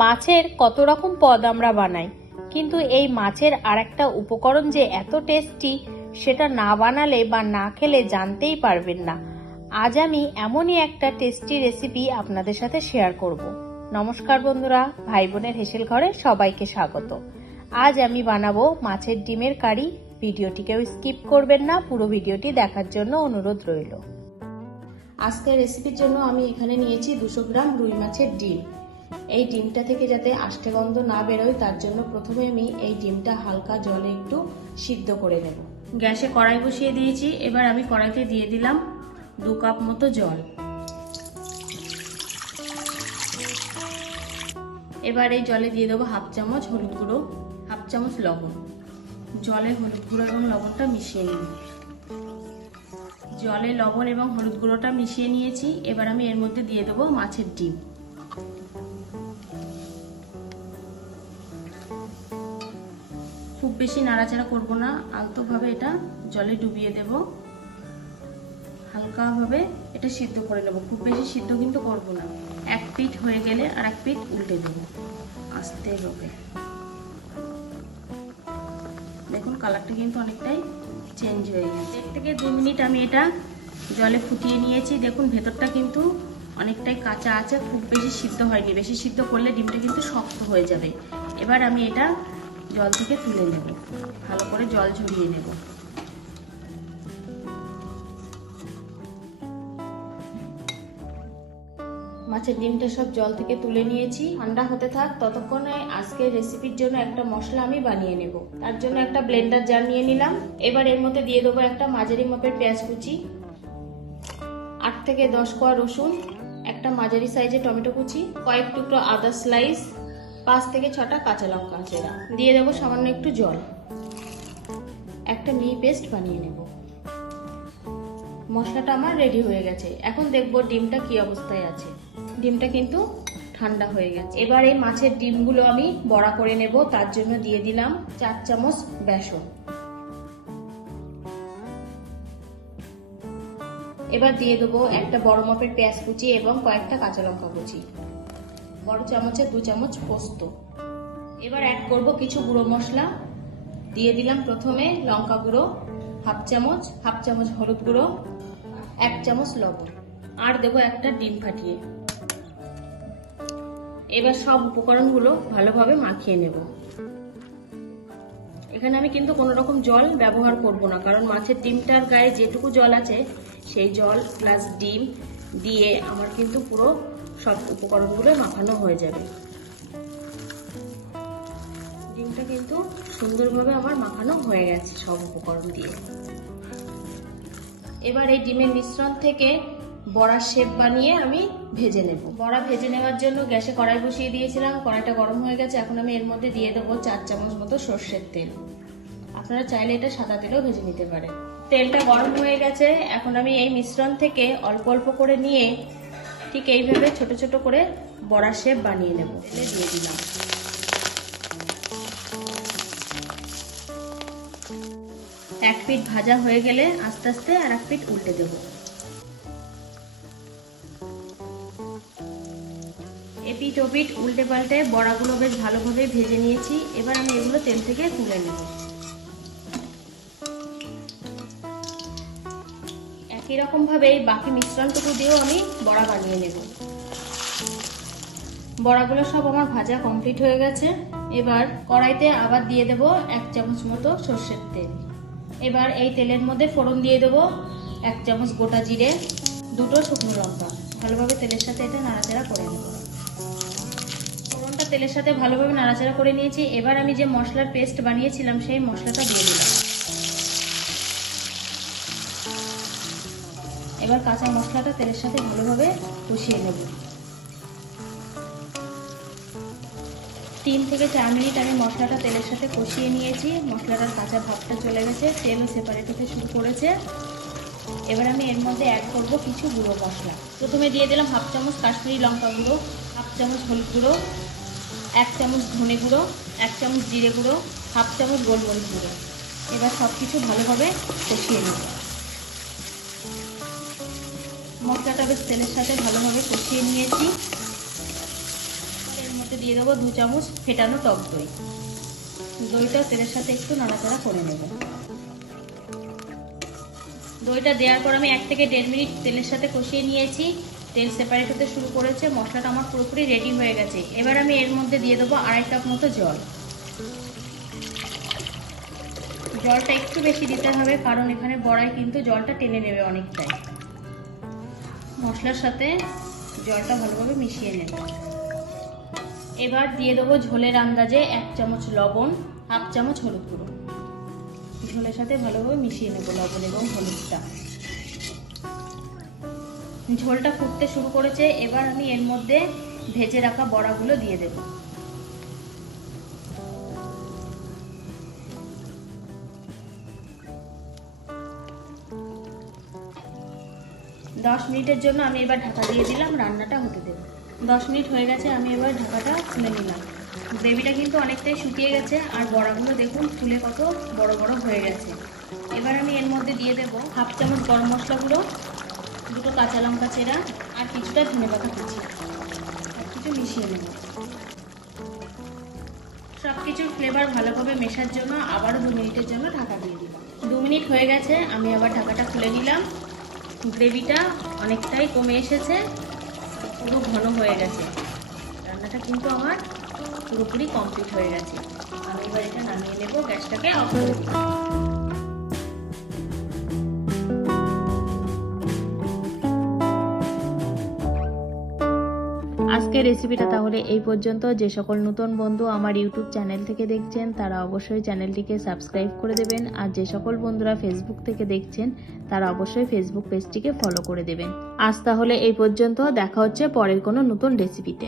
মাছের কত রকম পদ আমরা বানাই, কিন্তু এই মাছের আরেকটা উপকরণ যে এত টেস্টি সেটা না বানালে বা না খেলে জানতেই পারবেন না। আজ আমি এমনই একটা টেস্টি রেসিপি আপনাদের সাথে শেয়ার করব। নমস্কার বন্ধুরা, ভাই বোনের হেসেল ঘরে সবাইকে স্বাগত। আজ আমি বানাবো মাছের ডিমের কারি। ভিডিওটিকেও স্কিপ করবেন না, পুরো ভিডিওটি দেখার জন্য অনুরোধ রইল। আজকের রেসিপির জন্য আমি এখানে নিয়েছি 200 গ্রাম রুই মাছের ডিম। এই ডিমটা থেকে যাতে আষ্টে গন্ধ না বেরোয় তার জন্য প্রথমে আমি এই ডিমটা হালকা জলে একটু সিদ্ধ করে নেব। গ্যাসে কড়াই বসিয়ে দিয়েছি। এবার আমি কড়াইতে দিয়ে দিলাম 2 কাপ মতো জল। এবার এই জলে দিয়ে দেবো 1/2 চামচ হলুদ গুঁড়ো, 1/2 চামচ লবণ। জলে হলুদ গুঁড়ো এবং লবণটা মিশিয়ে নিন। জলে লবণ এবং হলুদ গুঁড়োটা মিশিয়ে নিয়েছি। এবার আমি এর মধ্যে দিয়ে দেবো মাছের ডিম। খুব বেশি নাড়াচাড়া করব না, আলতোভাবে এটা জলে ডুবিয়ে দেব। হালকাভাবে এটা সিদ্ধ করে নেব, খুব বেশি সিদ্ধ কিন্তু করব না। এক পিঠ হয়ে গেলে আর এক পিঠ উল্টে দেব আস্তে করে। দেখুন কালারটা কিন্তু অনেকটাই চেঞ্জ হয়ে গেছে। 1 থেকে 2 মিনিট আমি এটা জলে ফুটিয়ে নিয়েছি। দেখুন ভেতরটা কিন্তু অনেকটাই কাঁচা আছে, খুব বেশি সিদ্ধ হয়নি। বেশি সিদ্ধ করলে ডিমটা কিন্তু শক্ত হয়ে যাবে। এবার আমি এটা জল থেকে তুলে নেব, ভালো করে জল ঝরিয়ে নেব। মাছের ডিমটা সব জল থেকে তুলে নিয়েছি। ঠান্ডা হতে থাক, ততক্ষণে আজকের রেসিপির জন্য একটা মশলা আমি বানিয়ে নেব। তার জন্য একটা ব্লেন্ডার জার নিয়ে নিলাম। এবার এর মধ্যে দিয়ে দেবো একটা মাঝারি মাপের পেঁয়াজ কুচি, 8 থেকে 10 কোয়া রসুন, একটা মাঝারি সাইজের টমেটো কুচি, কয়েক টুকরো আদা স্লাইস, 5 থেকে 6টা কাঁচা লঙ্কা চেরা। দিয়ে দেবো সামান্য একটু জল। একটা মিহি পেস্ট বানিয়ে নেব। মশলাটা আমার রেডি হয়ে গেছে। এখন দেখবো ডিমটা কি অবস্থায় আছে। ডিমটা কিন্তু ঠান্ডা হয়ে গেছে। এবার এই মাছের ডিমগুলো আমি বড়া করে নেব। তার জন্য দিয়ে দিলাম 4 চামচ বেসন। এবার দিয়ে দেবো একটা বড় মাপের পেঁয়াজ কুচি এবং কয়েকটা কাঁচা লঙ্কা কুচি, বড় চামচে 2 চামচ পোস্ত। এবার অ্যাড করব কিছু গুঁড়ো মশলা। দিয়ে দিলাম প্রথমে লঙ্কা গুঁড়ো 1/2 চামচ, 1/2 চামচ হলুদ গুঁড়ো, 1 চামচ লবণ, আর দেবো একটা ডিম ফাটিয়ে। এবার সব উপকরণগুলো ভালোভাবে মাখিয়ে নেব। এখানে আমি কিন্তু কোনো রকম জল ব্যবহার করব না, কারণ মাছের ডিমটার গায়ে যেটুকু জল আছে সেই জল প্লাস ডিম দিয়ে আমার কিন্তু পুরো সব উপকরণগুলো মাখানো হয়ে যাবে। ডিমটা কিন্তু সুন্দরভাবে আমার মাখানো হয়ে গেছে সব উপকরণ দিয়ে। এবার এই ডিমের মিশ্রণ থেকে বড়ার শেপ বানিয়ে আমি ভেজে নেব। বড়া ভেজে নেওয়ার জন্য গ্যাসে কড়াই বসিয়ে দিয়েছিলাম। কড়াইটা গরম হয়ে গেছে। এখন আমি এর মধ্যে দিয়ে দেবো 4 চামচ মতো সর্ষের তেল। আপনারা চাইলে এটা সাদা তেলেও ভেজে নিতে পারেন। তেলটা গরম হয়ে গেছে। এখন আমি এই মিশ্রণ থেকে অল্প অল্প করে নিয়ে ঠিক এইভাবে ছোট ছোট করে বড়ার শেপ বানিয়ে নেব। তেলে দিয়ে দিলাম। এক পিঠ ভাজা হয়ে গেলে আস্তে আস্তে আর এক পিঠ উল্টে দেব। এপিঠ ওপিঠ উল্টে পাল্টে বড়াগুলো বেশ ভালোভাবে ভেজে নিয়েছি। এবার আমি এগুলো তেল থেকে তুলে নেব। একই রকম ভাবে বাকি মিশ্রণটুকু দিয়েও আমি বড়া বানিয়ে নেব। বড়াগুলো সব আমার ভাজা কমপ্লিট হয়ে গেছে। এবার কড়াইতে আবার দিয়ে দেব 1 চামচ মতো সর্ষের তেল। এবার এই তেলের মধ্যে ফোড়ন দিয়ে দেবো 1 চামচ গোটা জিরে, 2টো শুকনো লঙ্কা। ভালোভাবে তেলের সাথে এটা নাড়াচাড়া করে নেব। ফোড়নটা তেলের সাথে ভালোভাবে নাড়াচাড়া করে নিয়েছি। এবার আমি যে মশলার পেস্ট বানিয়েছিলাম সেই মশলাটা দিয়ে দিলাম। এবার কাঁচা মশলাটা তেলের সাথে ভালোভাবে কষিয়ে নেব। 3 থেকে 4 মিনিট আমি মশলাটা তেলের সাথে কষিয়ে নিয়েছি। মশলাটার কাঁচা ভাবটা চলে গেছে, তেলও সেপারেট হতে শুরু করেছে। এবার আমি এর মধ্যে অ্যাড করব কিছু গুঁড়ো মশলা। প্রথমে দিয়ে দিলাম 1/2 চামচ কাশ্মীরি লঙ্কা গুঁড়ো, 1/2 চামচ হলুদ গুঁড়ো, 1 চামচ ধনে গুঁড়ো, 1 চামচ জিরে গুঁড়ো, 1/2 চামচ গোলমরিচ গুঁড়ো। এবার সব কিছু ভালোভাবে কষিয়ে নেব। মশলাটা বেশ তেলের সাথে ভালোভাবে কষিয়ে নিয়েছি। মধ্যে দিয়ে দেবো 2 চামচ ফেটানো টক দই। দইটা তেলের সাথে একটু নাড়াচাড়া করে নেব। দইটা দেওয়ার পর আমি 1 থেকে 1.5 মিনিট তেলের সাথে কষিয়ে নিয়েছি। তেল সেপারেট হতে শুরু করেছে, মশলাটা আমার পুরোপুরি রেডি হয়ে গেছে। এবার আমি এর মধ্যে দিয়ে দেবো 2.5 কাপ মতো জল। জলটা একটু বেশি দিতে হবে, কারণ এখানে বড়ায় কিন্তু জলটা টেনে নেবে অনেকটাই। মশলার সাথে জলটা ভালোভাবে মিশিয়ে নেব। এবার দিয়ে দেবো ঝোলের আন্দাজে 1 চামচ লবণ, 1/2 চামচ হলুদ গুঁড়ো। ঝোলের সাথে ভালোভাবে মিশিয়ে নেব লবণ এবং হলুদটা। ঝোলটা ফুটতে শুরু করেছে, এবার আমি এর মধ্যে ভেজে রাখা বড়াগুলো দিয়ে দেব। দশ মিনিটের জন্য আমি এবার ঢাকা দিয়ে দিলাম, রান্নাটা হতে দেব। 10 মিনিট হয়ে গেছে, আমি এবার ঢাকাটা খুলে নিলাম। গ্রেভিটা কিন্তু অনেকটাই শুকিয়ে গেছে, আর বড়াগুলো দেখুন ফুলে কত বড় বড় হয়ে গেছে। এবার আমি এর মধ্যে দিয়ে দেব 1/2 চামচ গরম মশলা গুঁড়ো, 2টো কাঁচা লঙ্কা চেরা, আর কিছুটা ধনেপাতা কুচি। সব কিছু মিশিয়ে নেব। সব কিছুর ফ্লেভার ভালোভাবে মেশার জন্য আবারও 2 মিনিটের জন্য ঢাকা দিয়ে দিলাম। 2 মিনিট হয়ে গেছে, আমি আবার ঢাকাটা খুলে নিলাম। গ্রেভিটা অনেকটাই কমে এসেছে, পুরো ঘন হয়ে গেছে। রান্নাটা কিন্তু আমার পুরোপুরি কমপ্লিট হয়ে গেছে। আমি এবার এটা নামিয়ে নেব, গ্যাসটাকে অফ করে দেব। আজকের রেসিপিটা তাহলে এই পর্যন্ত। যে সকল নতুন বন্ধু আমার ইউটিউব চ্যানেল থেকে দেখছেন তারা অবশ্যই চ্যানেলটিকে সাবস্ক্রাইব করে দেবেন, আর যে সকল বন্ধুরা ফেসবুক থেকে দেখছেন তারা অবশ্যই ফেসবুক পেজটিকে ফলো করে দেবেন। আজ তাহলে এই পর্যন্ত, দেখা হচ্ছে পরের কোনো নতুন রেসিপিতে।